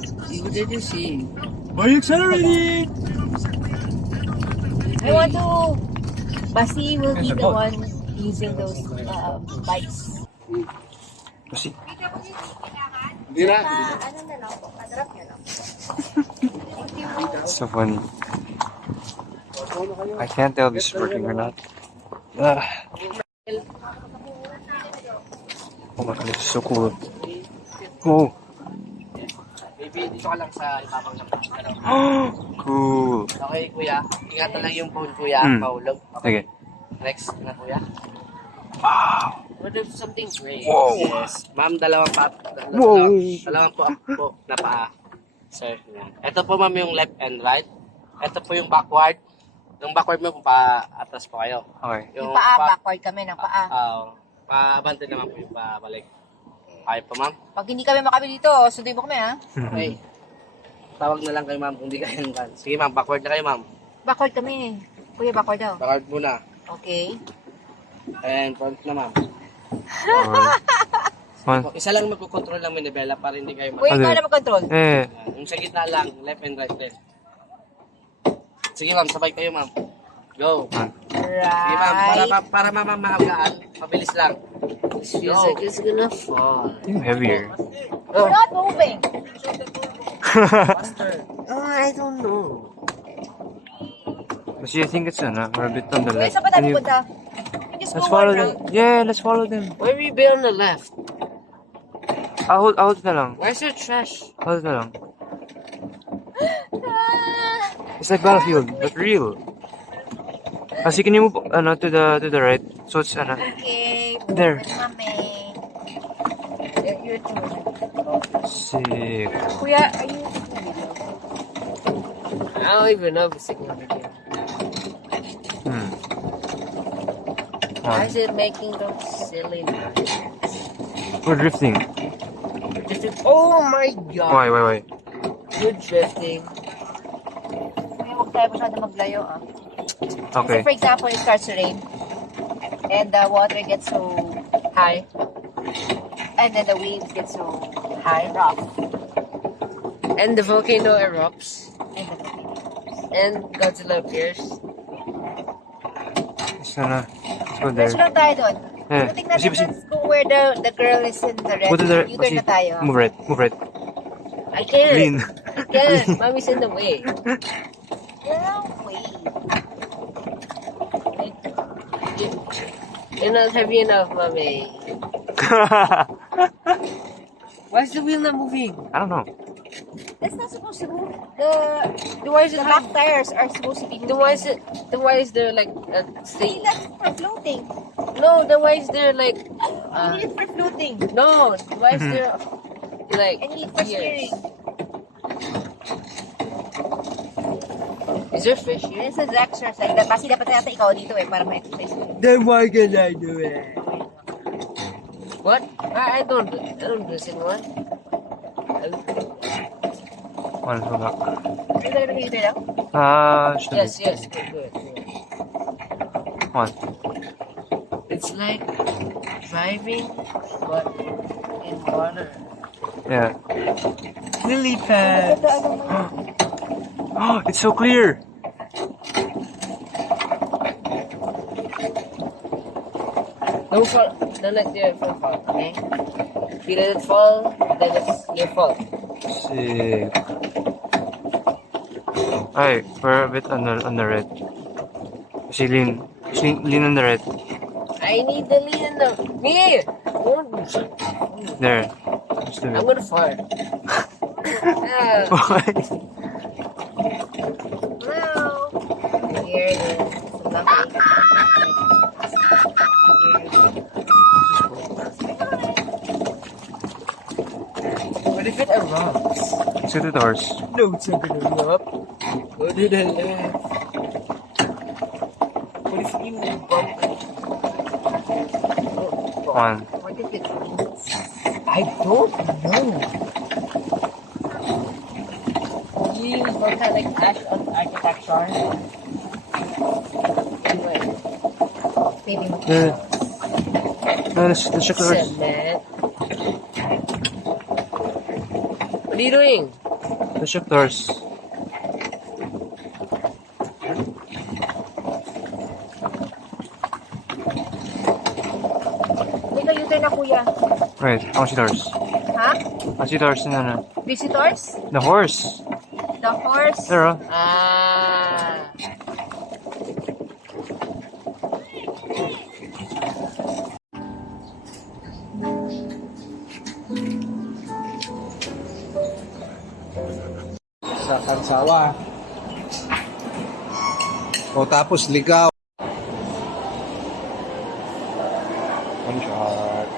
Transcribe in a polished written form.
What did you see? Why are you accelerating? I want to... Basi will be the one using those bikes. Basi. Hindi na. Ano na lang po? Drop nyo lang. So funny. I can't tell if this is working or not. Ah. Oh my god, this is so cool. Oh. Baby, dito ka lang sa ibabaw ng Cool. Okay, kuya. Ingatan lang yung phone, kuya. Mahulog. Okay. Next na, kuya. Wow. What if something great? Whoa. Yes. Ma'am, dalawang Whoa. dalawang po na paa. Sir, yan. Ito po, ma'am, yung left and right. Ito po yung backward. Yung backward mo, pa atas po kayo. Okay. Yung paa, backward kami ng paa. Paabante naman po yung pabalik. Okay po, ma'am. Pag hindi kami makabili dito, sunduin mo kami ha. Okay. Tawag na lang kayo, ma'am, kung di kayo nandun. Sige, ma'am, backward na kayo, ma'am. Backward kami. Kuya, backward daw. Backward muna. Okay. And front na, ma'am. One. Isa lang magkukontrol ng manibela para hindi kayo Kuya, Ano? ikaw na mag-control. Eh. Yung sa gitna lang, left and right din. Sige, ma'am, sabay kayo, ma'am. Go. Sige, ma'am, para mamamagaan, mabilis lang. Feels like it's gonna fall. Yung heavier. We're not moving. Faster. Oh, I don't know. But I think it's we're a bit on the Kuya, left. saan pa tayo Can you- punta? Just Let's go follow around. them. Yeah, let's follow them. Why are you be on the left? I'll hold it na lang. Where's your trash? Hold it na lang. Ah, It's like Battlefield, but real. Kasi can you move to the right? So it's okay. There. Mami. You're sick. Kuya, are you... I don't even know if it's taking a video. Why is it making those silly noises? We're drifting. Oh my god! Why? You're drifting. Kuya, huwag tayo masyado maglayo ah. Okay. So for example, it starts to rain. And the water gets so high. And then the waves get so high, rough. And the volcano erupts. And then the And Godzilla appears. So let's go there. Diretso lang tayo doon. Eh, Tingnan basi. natin kung where the girl is in the red. Go to the U-turn na tayo. Move right. I can't. Lean. I can't. Mommy's in the way. Yeah, wait. You're not heavy enough, mommy. Why is the wheel not moving? I don't know. That's not supposed to move. Why is The it back tires are supposed to be moving. Then why is there like a See, state? that's for floating. No, then why is there like You need it for floating. no? Why is there like I need it for gears? steering. Is there fish here? This is exercise. Kasi dapat yata ikaw dito para ma-exercise. Then why can I do it? What? I don't listen. What? One, go back. Are you gonna be there now? Should Yes, be. yes, good. One. It's like driving, but in water. Yeah. Lily pads. Oh, it's so clear. Don't fall. Don't let your phone fall. Okay. If you let it fall, then it's your fault. Sick. Alright, we're a bit on the red. Kasi lean on the red. I need the lead in the me. There. Just do I'm it. gonna fart. Why? Hello. Here it is. It's lovely. What if it erupts? Let's go to the horse. No, it's not gonna erupt. Go to the left. What if you bump it? One. What if it means? I don't know. You use volcanic ash on architecture. Anyway, Maybe. No, let's check the horse. cement. What are you doing? Bishop doors. Dito, U-turn na kuya. Wait, I want see the horse. Ha? I see the horse. No. Visitors? The horse. The horse? There, oh. Ah. Sa Kansawa. O tapos ligaw. One shot.